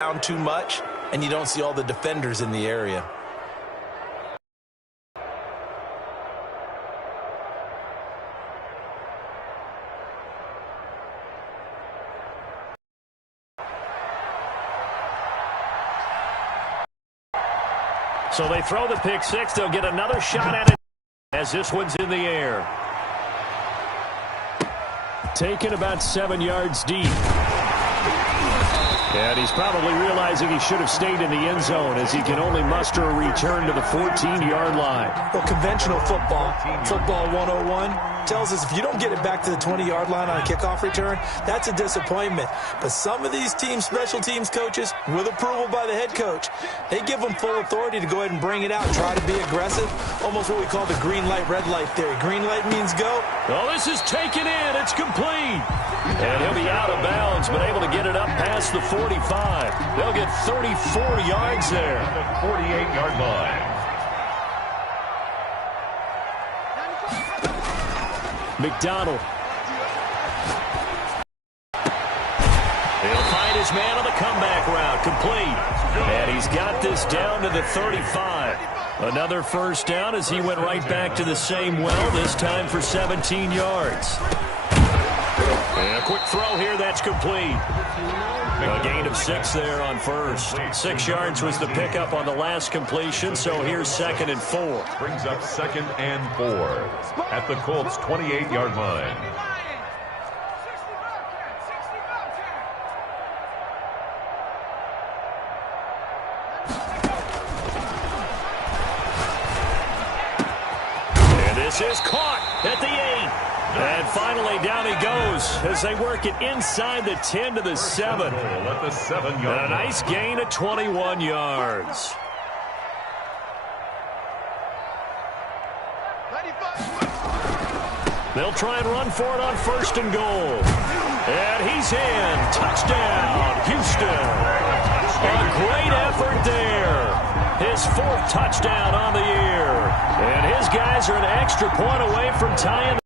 down too much, and you don't see all the defenders in the area. So they throw the pick six. They'll get another shot at it as this one's in the air. Taken about 7 yards deep. And he's probably realizing he should have stayed in the end zone as he can only muster a return to the 14-yard line. Well, conventional football 101, tells us if you don't get it back to the 20-yard line on a kickoff return, that's a disappointment. But some of these teams, special teams coaches, with approval by the head coach, they give them full authority to go ahead and bring it out and try to be aggressive, almost what we call the green light, red light theory. Green light means go. Oh, this is taken in. It's complete. And he'll be out of bounds, but able to get it up past the 45. They'll get 34 yards there. The 48-yard line. McDonald. He'll find his man on the comeback route. Complete. And he's got this down to the 35. Another first down as he went right back to the same well, this time for 17 yards. And a quick throw here, that's complete. A gain of 6 there on first. 6 yards was the pickup on the last completion, so here's 2nd and 4. Brings up 2nd and 4 at the Colts' 28-yard line. And this is caught at the 8. And finally, down he goes as they work it inside the 10 to the 7. At the 7-yard line. A nice gain of 21 yards. They'll try and run for it on 1st and goal. And he's in. Touchdown, Houston. A great effort there. His 4th touchdown on the year. And his guys are an extra point away from tying.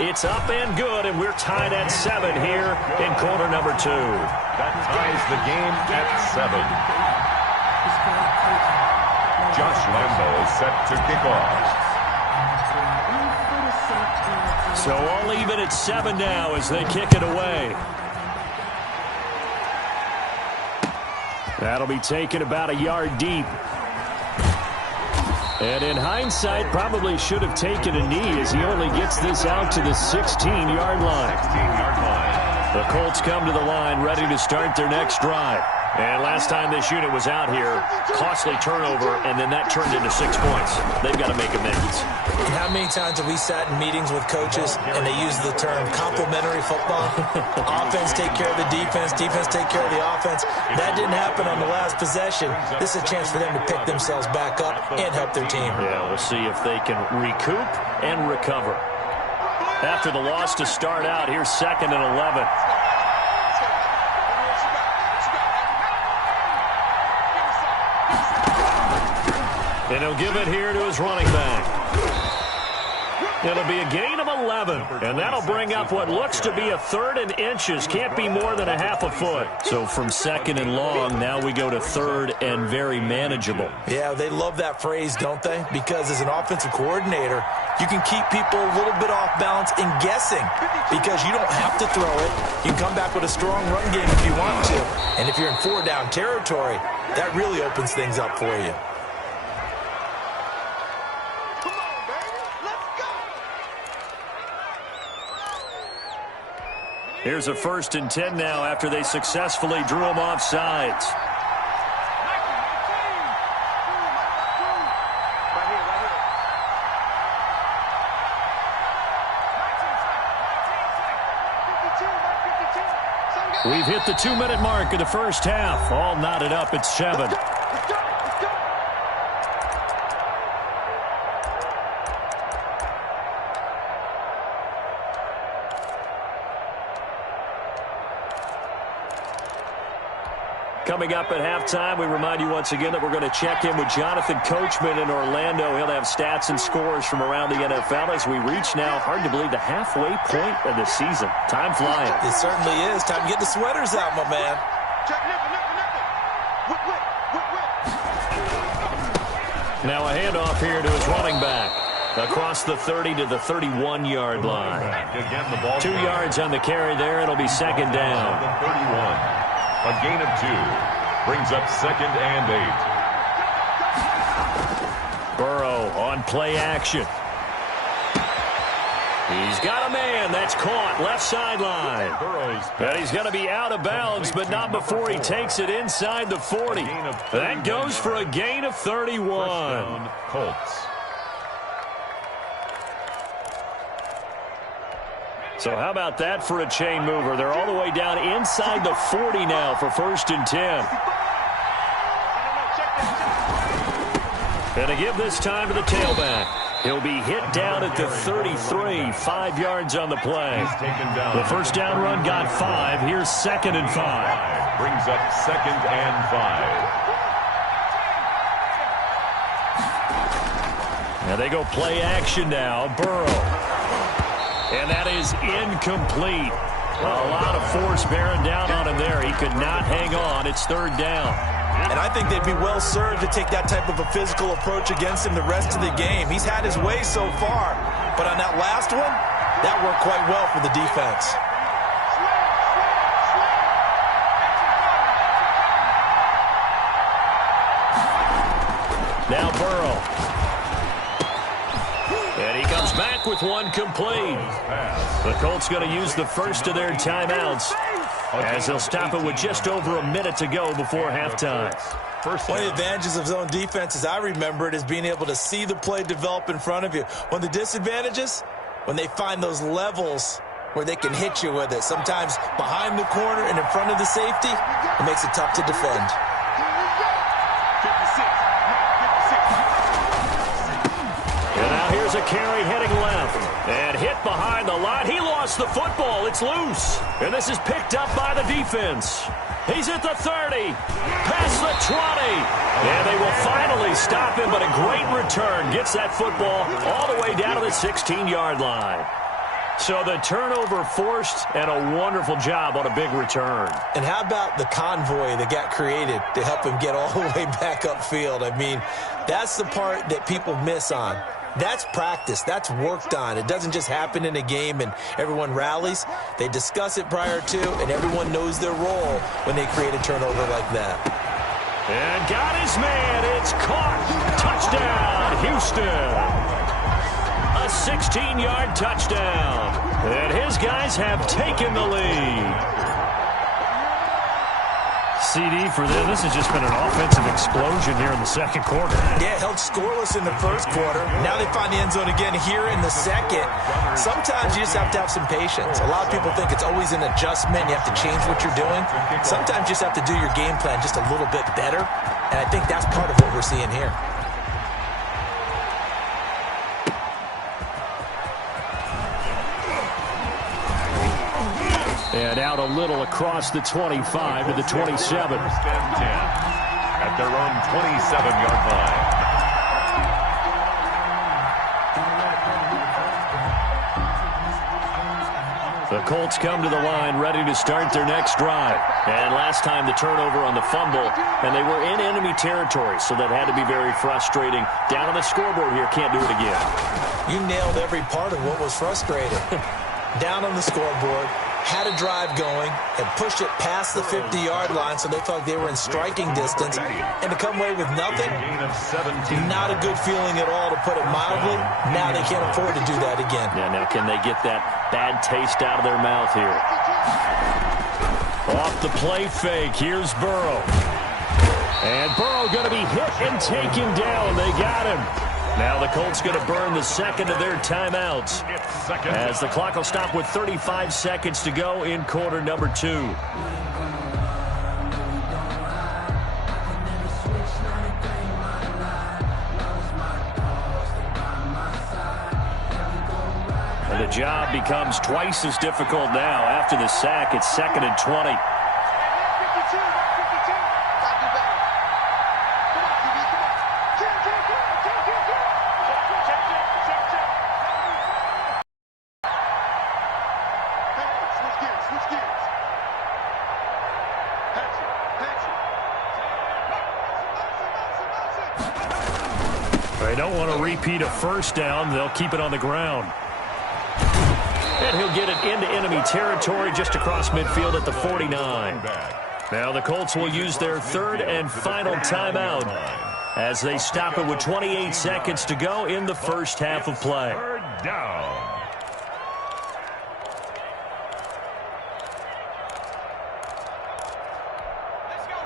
It's up and good, and we're tied at 7 here in quarter number 2. That ties the game at 7. Josh Lambo is set to kick off. So all even at 7 now as they kick it away. That'll be taken about a yard deep. And in hindsight, probably should have taken a knee as he only gets this out to the 16-yard line. 16-yard line. The Colts come to the line ready to start their next drive. And last time this unit was out here, costly turnover, and then that turned into 6 points. They've got to make amends. And how many times have we sat in meetings with coaches and they use the term complementary football? Offense take care of the defense, defense take care of the offense. That didn't happen on the last possession. This is a chance for them to pick themselves back up and help their team. Yeah, we'll see if they can recoup and recover. After the loss to start out, here's 2nd and 11. And he'll give it here to his running back. It'll be a gain of 11, and that'll bring up what looks to be a 3rd and inches. Can't be more than a half a foot. So from 2nd and long, now we go to 3rd and very manageable. Yeah, they love that phrase, don't they? Because as an offensive coordinator, you can keep people a little bit off balance and guessing because you don't have to throw it. You can come back with a strong run game if you want to. And if you're in 4-down territory, that really opens things up for you. Here's a 1st and 10 now after they successfully drew him off sides. We've hit the 2-minute mark of the first half. All knotted up at 7. Coming up at halftime, we remind you once again that we're going to check in with Jonathan Coachman in Orlando. He'll have stats and scores from around the NFL as we reach now, hard to believe, the halfway point of the season. Time flying. It certainly is. Time to get the sweaters out, my man. Now a handoff here to his running back. Across the 30 to the 31-yard line. 2 yards on the carry there. It'll be second down. 31. A gain of 2. Brings up 2nd and 8. Burrow on play action. He's got a man. That's caught. Left sideline. And he's going to be out of bounds, but not before he takes it inside the 40. That goes for a gain of 31. Colts. So how about that for a chain mover? They're all the way down inside the 40 now for 1st and 10. Going to give this time to the tailback. He'll be hit down at the 33, 5 yards on the play. The first down run got 5. Here's 2nd and 5. Brings up 2nd and 5. Now they go play action now. Burrow. And that is incomplete. A lot of force bearing down on him there. He could not hang on. It's 3rd down. And I think they'd be well served to take that type of a physical approach against him the rest of the game. He's had his way so far. But on that last one, that worked quite well for the defense. Now Burrow. And he comes back with one complete. The Colts going to use the first of their timeouts as they'll stop it with just over a minute to go before halftime. One of the advantages of zone defense, as I remember it, is being able to see the play develop in front of you. One of the disadvantages, when they find those levels where they can hit you with it. Sometimes behind the corner and in front of the safety, it makes it tough to defend. Here's a carry heading left. And hit behind the line. He lost the football. It's loose. And this is picked up by the defense. He's at the 30. Past the 20. And they will finally stop him, but a great return. Gets that football all the way down to the 16-yard line. So the turnover forced and a wonderful job on a big return. And how about the convoy that got created to help him get all the way back upfield? I mean, that's the part that people miss on. That's practice. That's worked on. It doesn't just happen in a game and everyone rallies. They discuss it prior to, and everyone knows their role when they create a turnover like that. And got his man. It's caught. Touchdown, Houston. A 16-yard touchdown. And his guys have taken the lead. CD for them. This has just been an offensive explosion here in the second quarter. Yeah, held scoreless in the first quarter. Now they find the end zone again here in the second. Sometimes you just have to have some patience. A lot of people think it's always an adjustment. You have to change what you're doing. Sometimes you just have to do your game plan just a little bit better. And I think that's part of what we're seeing here. And out a little across the 25 to the 27. At their own 27-yard line. The Colts come to the line ready to start their next drive. And last time the turnover on the fumble, and they were in enemy territory, so that had to be very frustrating. Down on the scoreboard here, can't do it again. You nailed every part of what was frustrating. Down on the scoreboard, had a drive going, and pushed it past the 50-yard line so they felt like they were in striking distance. And to come away with nothing, not a good feeling at all, to put it mildly. Now they can't afford to do that again. Yeah, now can they get that bad taste out of their mouth here? Off the play fake, here's Burrow. And Burrow going to be hit and taken down. They got him. Now the Colts going to burn the second of their timeouts as the clock will stop with 35 seconds to go in quarter number 2. And the job becomes twice as difficult now after the sack. It's 2nd and 20. They don't want to repeat a first down. They'll keep it on the ground. And he'll get it into enemy territory just across midfield at the 49. Now the Colts will use their third and final timeout as they stop it with 28 seconds to go in the first half of play. Third down.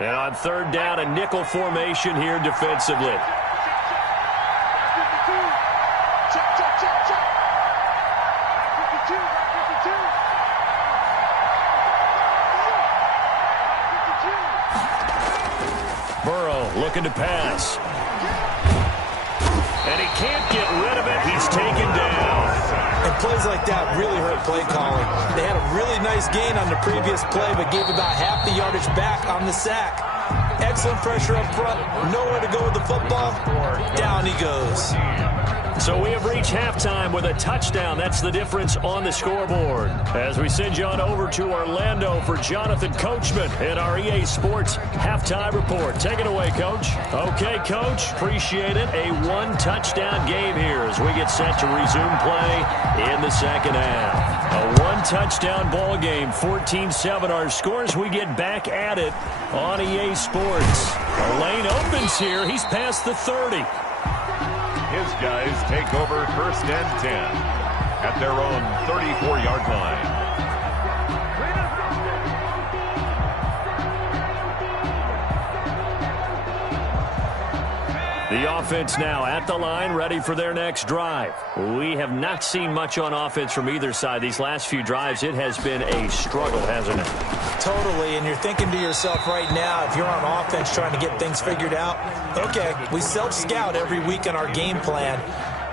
And on third down, a nickel formation here defensively. Burrow looking to pass. And he can't get rid of it. He's taken down. And plays like that really hurt play calling. They had a really nice gain on the previous play, but gave about half the yardage back on the sack. Excellent pressure up front. Nowhere to go with the football. Down he goes. So we have reached halftime with a touchdown. That's the difference on the scoreboard. As we send you on over to Orlando for Jonathan Coachman in our EA Sports Halftime Report. Take it away, Coach. Okay, Coach. Appreciate it. A one-touchdown game here as we get set to resume play in the second half. A one-touchdown ball game, 14-7 our scores. We get back at it on EA Sports. A lane opens here. He's past the 30. His guys take over first and 10 at their own 34-yard line. The offense now at the line, ready for their next drive. We have not seen much on offense from either side. These last few drives, it has been a struggle, hasn't it? Totally, and you're thinking to yourself right now, if you're on offense trying to get things figured out, okay, we self-scout every week in our game plan.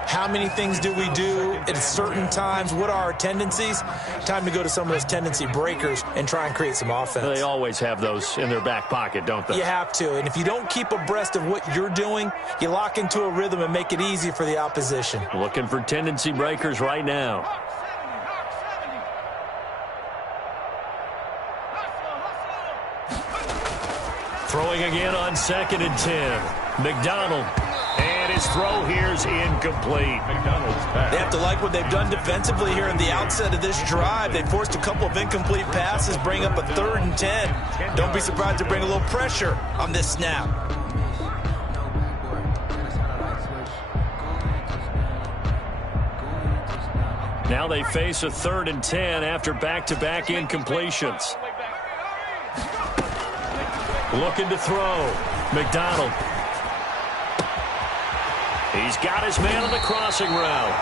How many things do we do at certain times? What are our tendencies? Time to go to some of those tendency breakers and try and create some offense. They always have those in their back pocket, don't they? You have to, and if you don't keep abreast of what you're doing, you lock into a rhythm and make it easy for the opposition. Looking for tendency breakers right now. Throwing again on 2nd and 10. McDonald. And his throw here is incomplete. They have to like what they've done defensively here at the outset of this drive. They forced a couple of incomplete passes, bring up a 3rd and 10. Don't be surprised to bring a little pressure on this snap. Now they face a 3rd and 10 after back-to-back incompletions. Looking to throw. McDonald. He's got his man on the crossing route.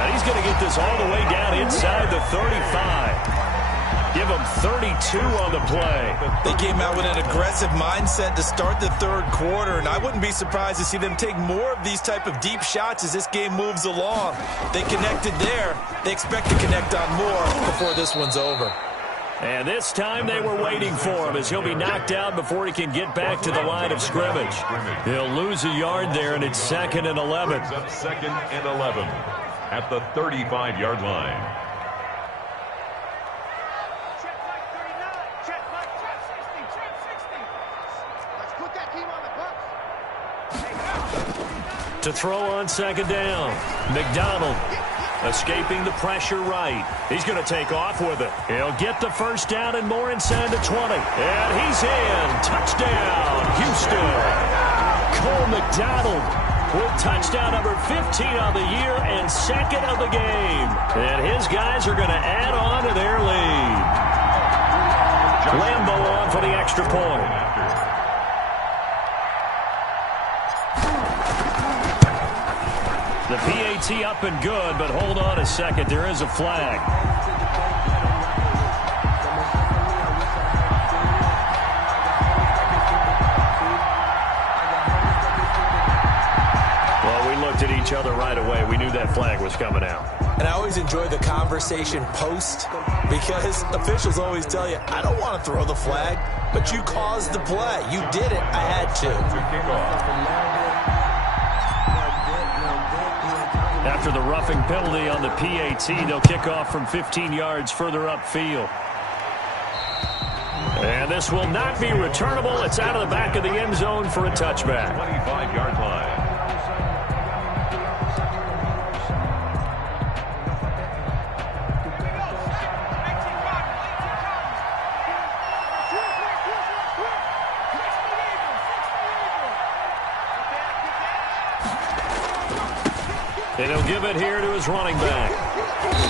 And he's going to get this all the way down inside the 35. Give him 32 on the play. They came out with an aggressive mindset to start the 3rd quarter, and I wouldn't be surprised to see them take more of these type of deep shots as this game moves along. They connected there. They expect to connect on more before this one's over. And this time they were waiting for him as he'll be knocked down before he can get back to the line of scrimmage. He'll lose a yard there, and it's 2nd and 11. It's up 2nd and 11 at the 35-yard line. To throw on 2nd down. McDonald. Escaping the pressure right. He's going to take off with it. He'll get the first down and more inside the 20. And he's in. Touchdown, Houston. Cole McDonald with touchdown number 15 on the year and 2nd of the game. And his guys are going to add on to their lead. Lambo on for the extra point. The PAT up and good, but hold on a second. There is a flag. Well, we looked at each other right away. We knew that flag was coming out. And I always enjoy the conversation post because officials always tell you, I don't want to throw the flag, but you caused the play. You did it. I had to. After the roughing penalty on the PAT, they'll kick off from 15 yards further upfield. And this will not be returnable. It's out of the back of the end zone for a touchback. 25-yard line. He'll give it here to his running back.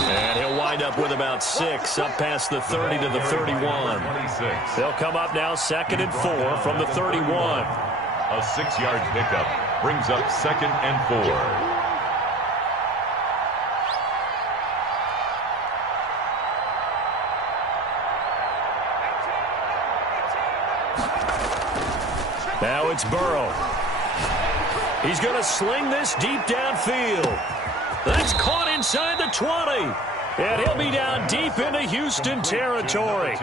And he'll wind up with about 6, up past the 30 to the 31. They'll come up now 2nd and 4 from the 31. A 6-yard pickup brings up 2nd and 4. Now it's Burrow. He's going to sling this deep downfield. That's caught inside the 20. And he'll be down deep into Houston territory.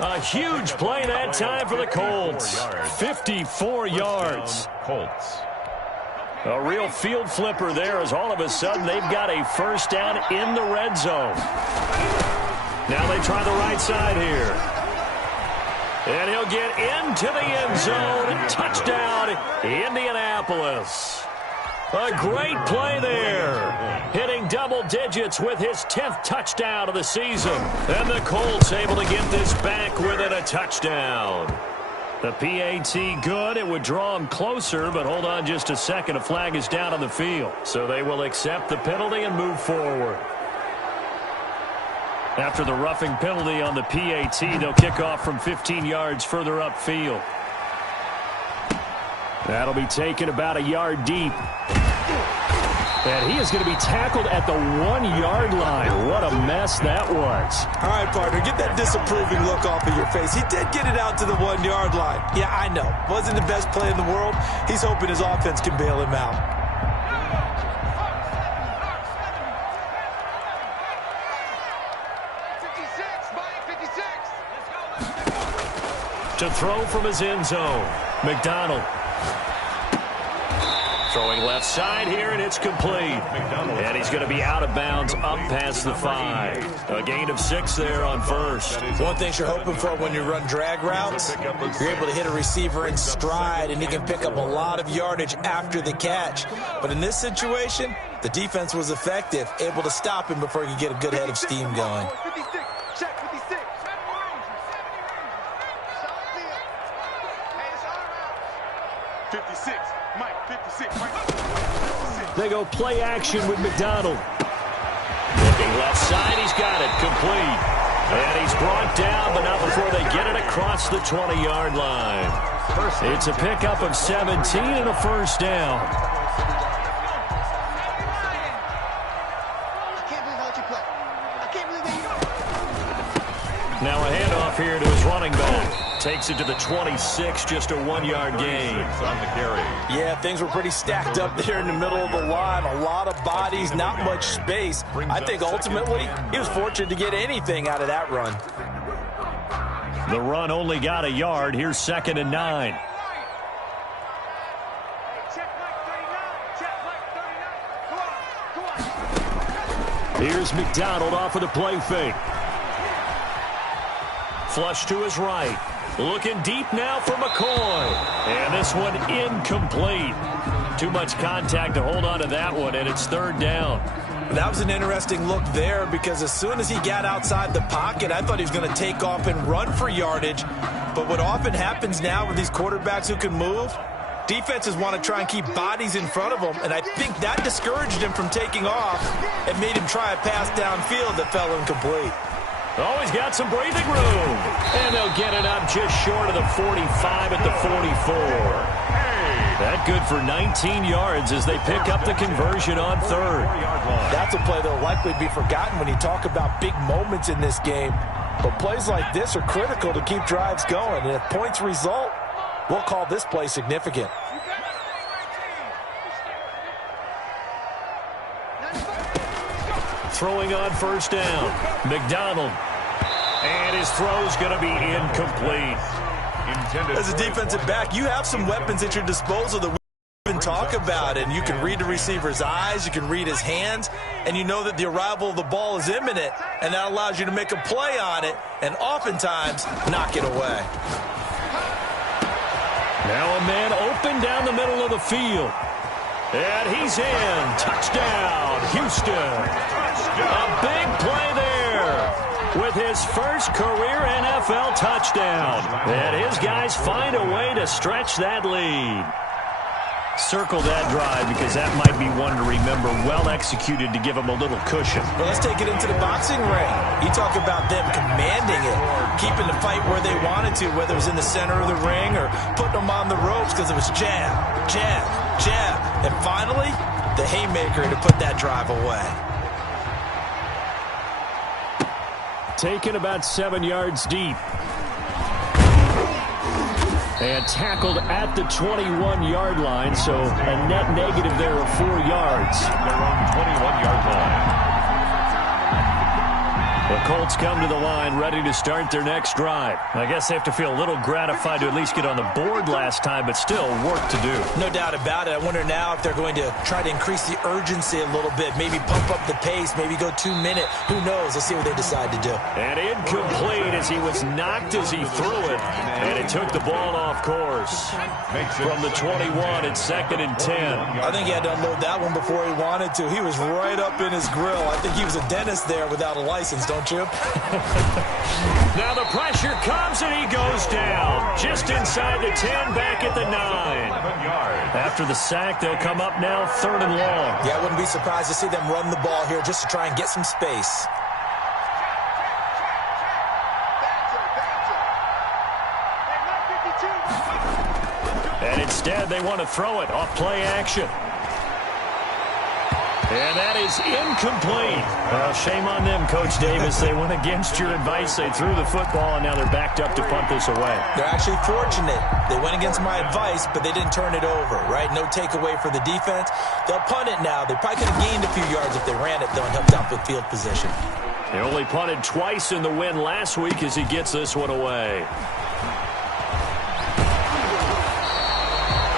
A huge play that time for the Colts. 54 yards. Colts. A real field flipper there as all of a sudden they've got a first down in the red zone. Now they try the right side here. And he'll get into the end zone. Touchdown, Indianapolis. A great play there. Hitting double digits with his 10th touchdown of the season. And the Colts able to get this back within a touchdown. The PAT good. It would draw him closer, but hold on just a second. A flag is down on the field. So they will accept the penalty and move forward. After the roughing penalty on the PAT, they'll kick off from 15 yards further upfield. That'll be taken about a yard deep. And he is going to be tackled at the 1-yard line. What a mess that was. All right, partner, get that disapproving look off of your face. He did get it out to the 1-yard line. Yeah, I know. Wasn't the best play in the world. He's hoping his offense can bail him out. To throw from his end zone, McDonald. Throwing left side here, and it's complete. And he's going to be out of bounds up past the 5. A gain of 6 there on first. One thing you're hoping for when you run drag routes, you're able to hit a receiver in stride, and he can pick up a lot of yardage after the catch. But in this situation, the defense was effective, able to stop him before he could get a good head of steam going. They go play action with McDonald. Looking left side, he's got it, complete. And he's brought down, but not before they get it across the 20-yard line. It's a pickup of 17 and a first down. Now a handoff here to his running back. Takes it to the 26, just a 1-yard gain. On the carry. Yeah, things were pretty stacked up there in the middle of the line. A lot of bodies, not much space. I think ultimately he was fortunate to get anything out of that run. The run only got a yard. Here's 2nd and 9. Here's McDonald off of the play fake. Flush to his right. Looking deep now for McCoy. And this one incomplete. Too much contact to hold on to that one, and it's 3rd down. That was an interesting look there because as soon as he got outside the pocket, I thought he was going to take off and run for yardage. But what often happens now with these quarterbacks who can move, defenses want to try and keep bodies in front of them, and I think that discouraged him from taking off and made him try a pass downfield that fell incomplete. Oh, he's got some breathing room. And they'll get it up just short of the 45 at the 44. That good for 19 yards as they pick up the conversion on 3rd. That's a play that will likely be forgotten when you talk about big moments in this game. But plays like this are critical to keep drives going. And if points result, we'll call this play significant. Throwing on first down, McDonald. And his throw's going to be incomplete. As a defensive back, you have some weapons at your disposal that we can talk about. And you can read the receiver's eyes, you can read his hands, and you know that the arrival of the ball is imminent. And that allows you to make a play on it and oftentimes knock it away. Now a man open down the middle of the field. And he's in. Touchdown, Houston. A big play there with his first career NFL touchdown. And his guys find a way to stretch that lead. Circle that drive because that might be one to remember. Well executed to give them a little cushion. Well, let's take it into the boxing ring. You talk about them commanding it, keeping the fight where they wanted to, whether it was in the center of the ring or putting them on the ropes because it was jab, jab, jab. And finally, the haymaker to put that drive away. Taken about 7 yards deep. And tackled at the 21-yard line, so a net negative there of 4 yards. Their own 21-yard line. The Colts come to the line ready to start their next drive. I guess they have to feel a little gratified to at least get on the board last time, but still work to do. No doubt about it. I wonder now if they're going to try to increase the urgency a little bit, maybe pump up the pace, maybe go 2 minute. Who knows? Let's see what they decide to do. And incomplete as he was knocked as he threw it, and it took the ball off course. From the 21, it's 2nd and 10. I think he had to unload that one before he wanted to. He was right up in his grill. I think he was a dentist there without a license, don't you? Now the pressure comes and he goes down. Just inside the 10, back at the 9. After the sack, they'll come up now 3rd and long. Yeah, I wouldn't be surprised to see them run the ball here just to try and get some space. And instead, they want to throw it off play action. And that is incomplete. Well, shame on them, Coach Davis. They went against your advice. They threw the football, and now they're backed up to punt this away. They're actually fortunate. They went against my advice, but they didn't turn it over, right? No takeaway for the defense. They'll punt it now. They probably could have gained a few yards if they ran it, though, and helped out with field position. They only punted twice in the win last week as he gets this one away.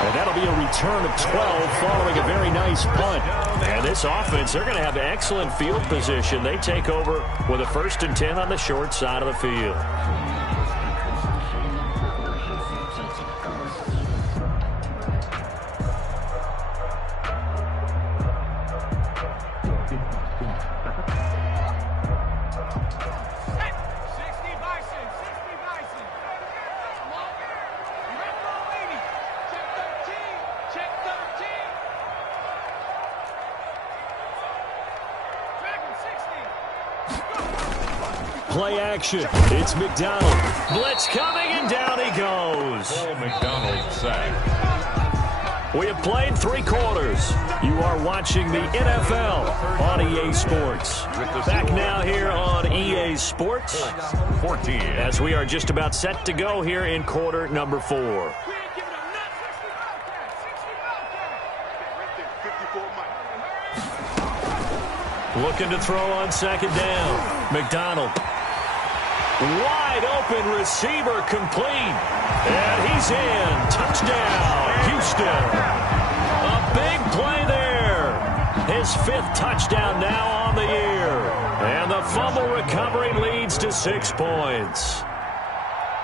And that'll be a return of 12 following a very nice punt. And this offense, they're going to have excellent field position. They take over with a 1st and 10 on the short side of the field. Play action. It's McDonald. Blitz coming, and down he goes. McDonald sack. We have played 3 quarters. You are watching the NFL on EA Sports. Back now here on EA Sports 14. as we are just about set to go here in quarter number 4. Looking to throw on 2nd down. McDonald. Wide open receiver complete. And he's in. Touchdown, Houston. A big play there. His 5th touchdown now on the year. And the fumble recovery leads to 6 points.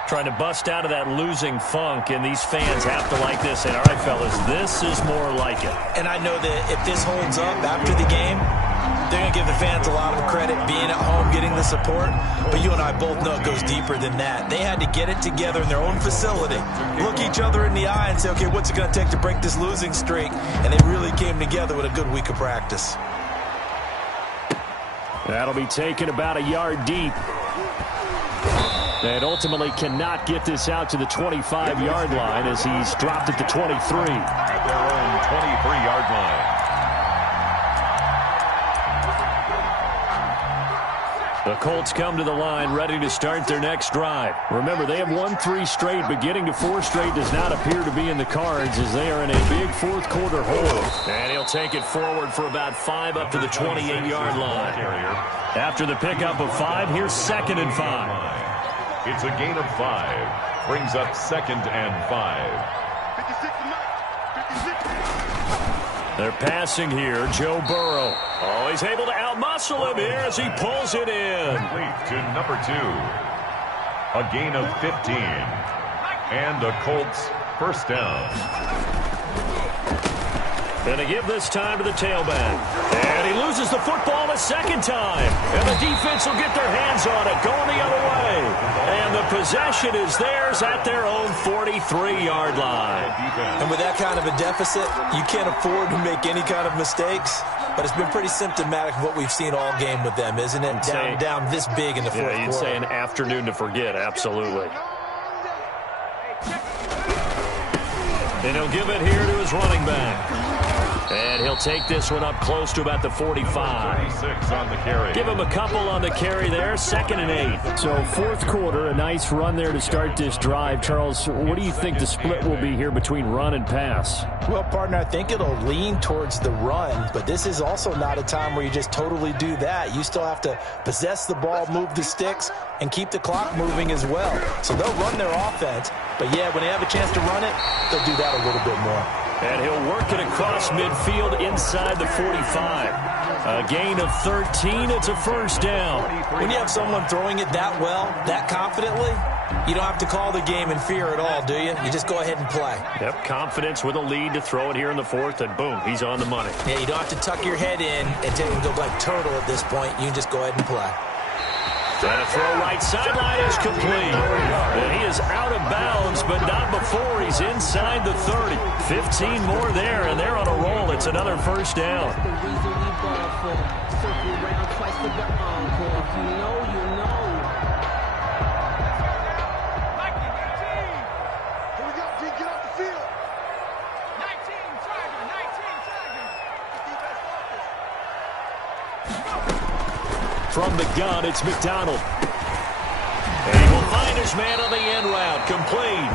Trying to bust out of that losing funk, and these fans have to like this. And all right, fellas, this is more like it. And I know that if this holds up after the game, they're going to give the fans a lot of credit being at home, getting the support. But you and I both know it goes deeper than that. They had to get it together in their own facility, look each other in the eye and say, okay, what's it going to take to break this losing streak? And they really came together with a good week of practice. That'll be taken about a yard deep. And ultimately cannot get this out to the 25-yard line as he's dropped at the 23. At their own 23-yard line. The Colts come to the line ready to start their next drive. Remember, they have won 3 straight, but getting to 4 straight does not appear to be in the cards as they are in a big 4th quarter hole. And he'll take it forward for about 5 up to the 28-yard line. After the pickup of 5, here's 2nd and 5. It's a gain of 5. Brings up 2nd and 5. They're passing here. Joe Burrow. Oh, he's able to outmuscle him here as he pulls it in. Complete to number 2. A gain of 15. And a Colts 1st down. And they give this time to the tailback. And he loses the football a 2nd time. And the defense will get their hands on it, going the other way. And the possession is theirs at their own 43-yard line. And with that kind of a deficit, you can't afford to make any kind of mistakes. But it's been pretty symptomatic of what we've seen all game with them, isn't it? Down this big in the fourth quarter. You'd say an afternoon to forget, absolutely. And he'll give it here to his running back. And he'll take this one up close to about the 45. 36 on the carry. Give him a couple on the carry there, 2nd and 8. So fourth quarter, a nice run there to start this drive. Charles, what do you think the split will be here between run and pass? Well, partner, I think it'll lean towards the run, but this is also not a time where you just totally do that. You still have to possess the ball, move the sticks, and keep the clock moving as well. So they'll run their offense, but yeah, when they have a chance to run it, they'll do that a little bit more. And he'll work it across midfield inside the 45. A gain of 13. It's a first down. When you have someone throwing it that well, that confidently, you don't have to call the game in fear at all, do you? You just go ahead and play. Yep, confidence with a lead to throw it here in the fourth, and boom, he's on the money. Yeah, you don't have to tuck your head in and go like turtle at this point. You can just go ahead and play. And a throw right sideline is complete. And he is out of bounds, but not before he's inside the 30. 15 more there, and they're on a roll. It's another first down. From the gun, it's McDonald. And he will find his man on the end route. Complete.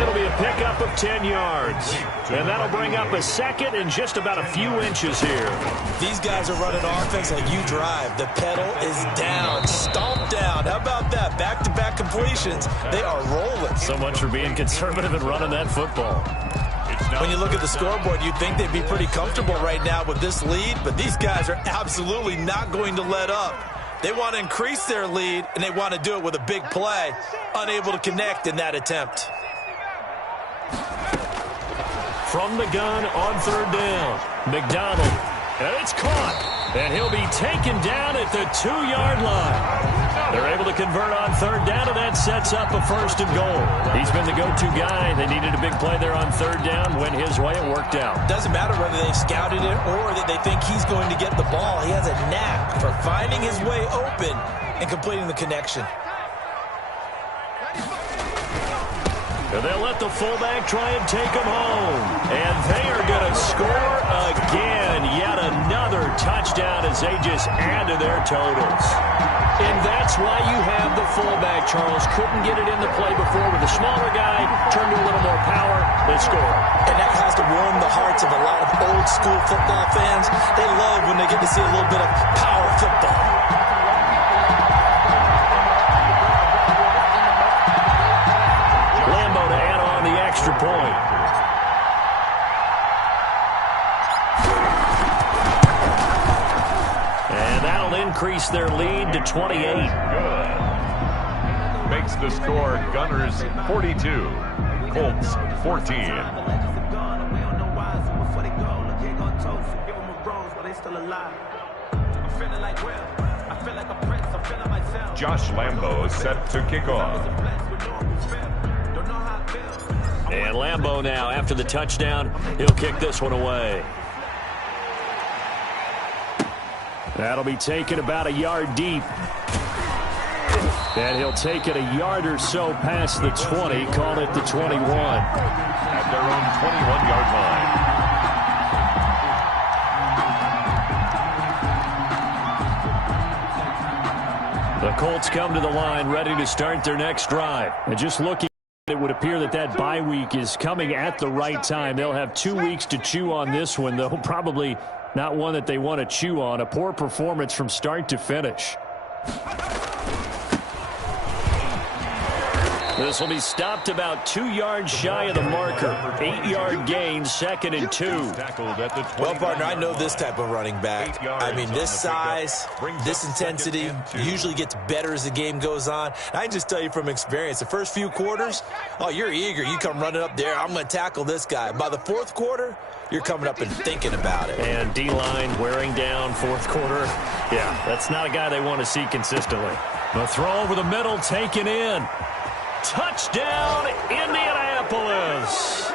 It'll be a pickup of 10 yards. And that'll bring up a 2nd and just about a few inches here. These guys are running offense like you drive. The pedal is down, stomped down. How about that? Back-to-back completions. They are rolling. So much for being conservative and running that football. When you look at the scoreboard, you'd think they'd be pretty comfortable right now with this lead, but these guys are absolutely not going to let up. They want to increase their lead, and they want to do it with a big play. Unable to connect in that attempt. From the gun on 3rd down, McDonald. And it's caught. And he'll be taken down at the 2-yard line. They're able to convert on 3rd down, and that sets up a 1st and goal. He's been the go-to guy. They needed a big play there on 3rd down. Went his way. It worked out. Doesn't matter whether they've scouted it or that they think he's going to get the ball. He has a knack for finding his way open and completing the connection. And they'll let the fullback try and take him home. And they are going to score again. Yet another touchdown as they just add to their totals. And that's why you have the fullback, Charles. Couldn't get it in the play before with a smaller guy. Turned to a little more power. They score. And that has to warm the hearts of a lot of old-school football fans. They love when they get to see a little bit of power football. Lambo to add on the extra point. And that'll increase their lead to 28. Good. Makes the score Gunners 42, Colts 14. Josh Lambo set to kick off. And Lambo now, after the touchdown, he'll kick this one away. That'll be taken about a yard deep. And he'll take it a yard or so past the 20, call it the 21. At their own 21-yard line. The Colts come to the line ready to start their next drive. And just looking, it would appear that that bye week is coming at the right time. They'll have 2 weeks to chew on this one, though probably not one that they want to chew on. A poor performance from start to finish. This will be stopped about 2 yards shy of the marker. 8-yard gain, 2nd and 2. Well, partner, I know this type of running back. I mean, this size, this intensity usually gets better as the game goes on. I can just tell you from experience, the first few quarters, oh, you're eager. You come running up there, I'm going to tackle this guy. By the fourth quarter, you're coming up and thinking about it. And D-line wearing down fourth quarter. Yeah, that's not a guy they want to see consistently. The throw over the middle taken in. Touchdown, Indianapolis.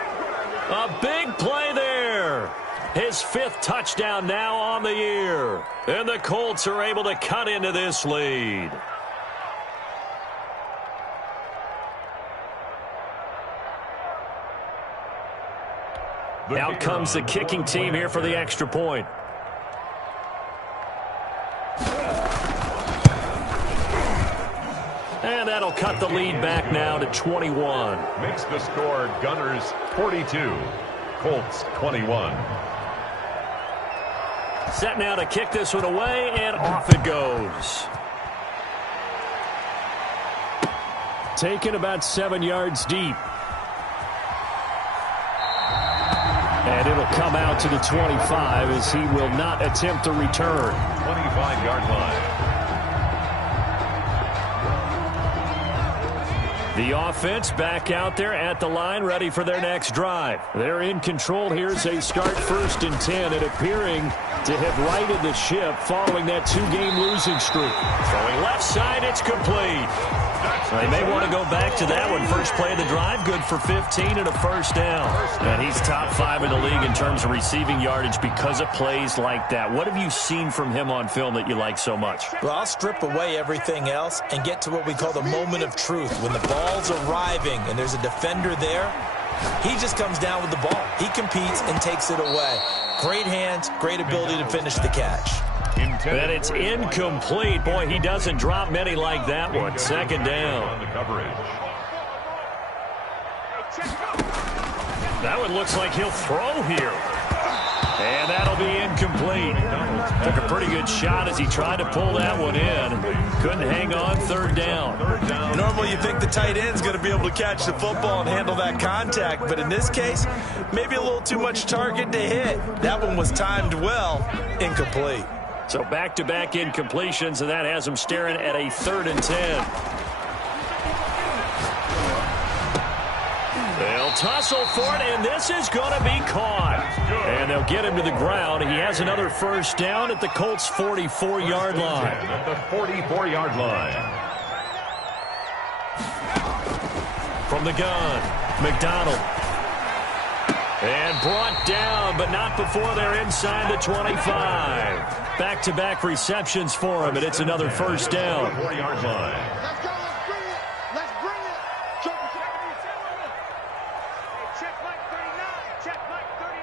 A big play there. His 5th touchdown now on the year. And the Colts are able to cut into this lead. Out comes the kicking team here for the extra point. And that'll cut the lead back now to 21. Makes the score Gunners 42, Colts 21. Set now to kick this one away, and off it goes. Taken about 7 yards deep. And it'll come out to the 25 as he will not attempt a return. 25-yard line. The offense back out there at the line, ready for their next drive. They're in control here as they start 1st and 10, and appearing to have righted the ship following that 2-game losing streak. Throwing left side, it's complete. They may want to go back to that one. First play of the drive, good for 15 and a first down. And he's top 5 in the league in terms of receiving yardage because of plays like that. What have you seen from him on film that you like so much? Well, I'll strip away everything else and get to what we call the moment of truth. When the ball's arriving and there's a defender there, he just comes down with the ball. He competes and takes it away. Great hands, great ability to finish the catch. And it's incomplete. Boy, he doesn't drop many like that one. 2nd down. On the coverage. That one looks like he'll throw here. And that'll be incomplete. Took a pretty good shot as he tried to pull that one in. Couldn't hang on. 3rd down. Normally you think the tight end's going to be able to catch the football and handle that contact, but in this case, maybe a little too much target to hit. That one was timed well. Incomplete. So back-to-back incompletions, and that has him staring at a 3rd and 10. They'll tussle for it, and this is going to be caught. And they'll get him to the ground. He has another first down at the Colts' 44-yard line. At the 44-yard line. From the gun, McDonald. And brought down, but not before they're inside the 25. Back-to-back receptions for him, and it's another first down. 4-yard line. Let's go, let's bring it. Let's bring it. Check Mike 39. Check Mike 39.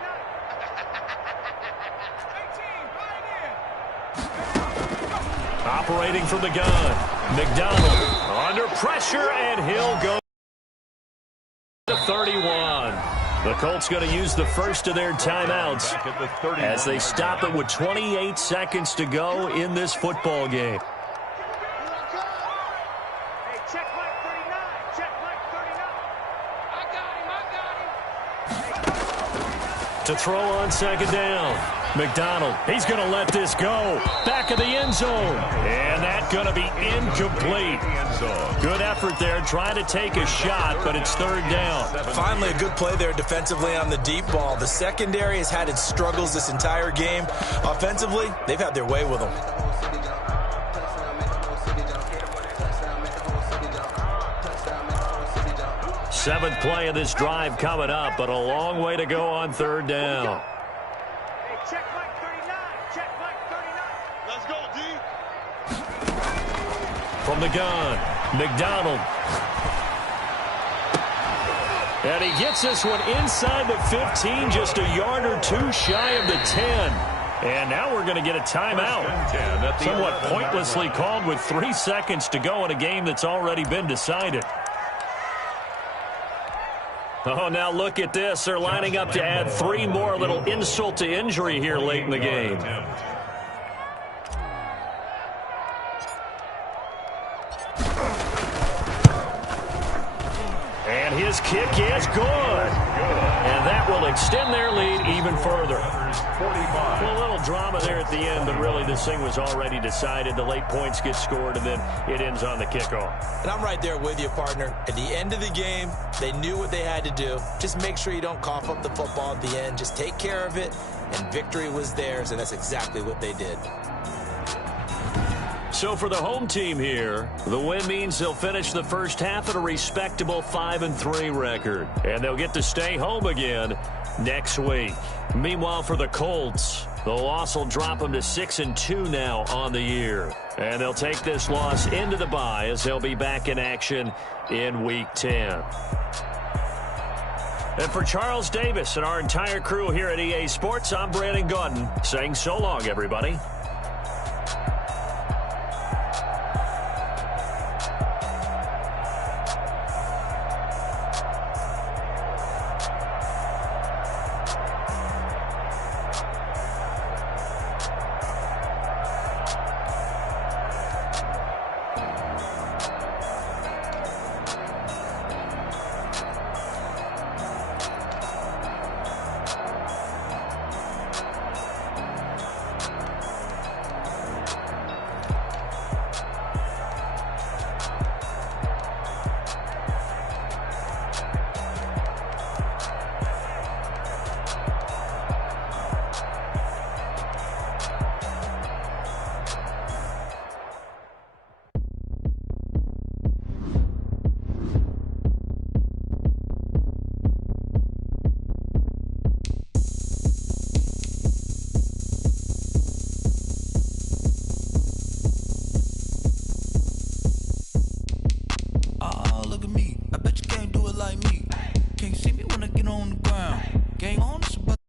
18, right here. Operating from the gun, McDonald under pressure, and he'll go to 31. The Colts going to use the first of their timeouts as they stop it with 28 seconds to go in this football game. Hey, check Mike 39. Check Mike 39. I got him. To throw on 2nd down, McDonald. He's going to let this go. Back of the end zone. And that's going to be incomplete. Good effort there trying to take a shot, but it's 3rd down. Finally, a good play there defensively on the deep ball. The secondary has had its struggles this entire game. Offensively, they've had their way with them. Seventh play of this drive coming up, but a long way to go on 3rd down. Hey, check Mike 39. Check Mike 39. Let's go, D. From the gun, McDonald. And he gets this one inside the 15, just a yard or two shy of the 10. And now we're going to get a timeout. Somewhat pointlessly called with 3 seconds to go in a game that's already been decided. Oh, now look at this. They're lining up to add 3 more. A little insult to injury here late in the game. And his kick is good. And that will extend their lead even further. Well, a little drama there at the end, but really this thing was already decided. The late points get scored, and then it ends on the kickoff. And I'm right there with you, partner. At the end of the game, they knew what they had to do. Just make sure you don't cough up the football at the end. Just take care of it, and victory was theirs, and that's exactly what they did. So for the home team here, the win means they'll finish the first half at a respectable 5-3 record. And they'll get to stay home again next week. Meanwhile, for the Colts, the loss will drop them to 6-2 now on the year. And they'll take this loss into the bye as they'll be back in action in Week 10. And for Charles Davis and our entire crew here at EA Sports, I'm Brandon Gaudin saying so long, everybody. Look at me, I bet you can't do it like me. Can't see me when I get on the ground. Game on, it's about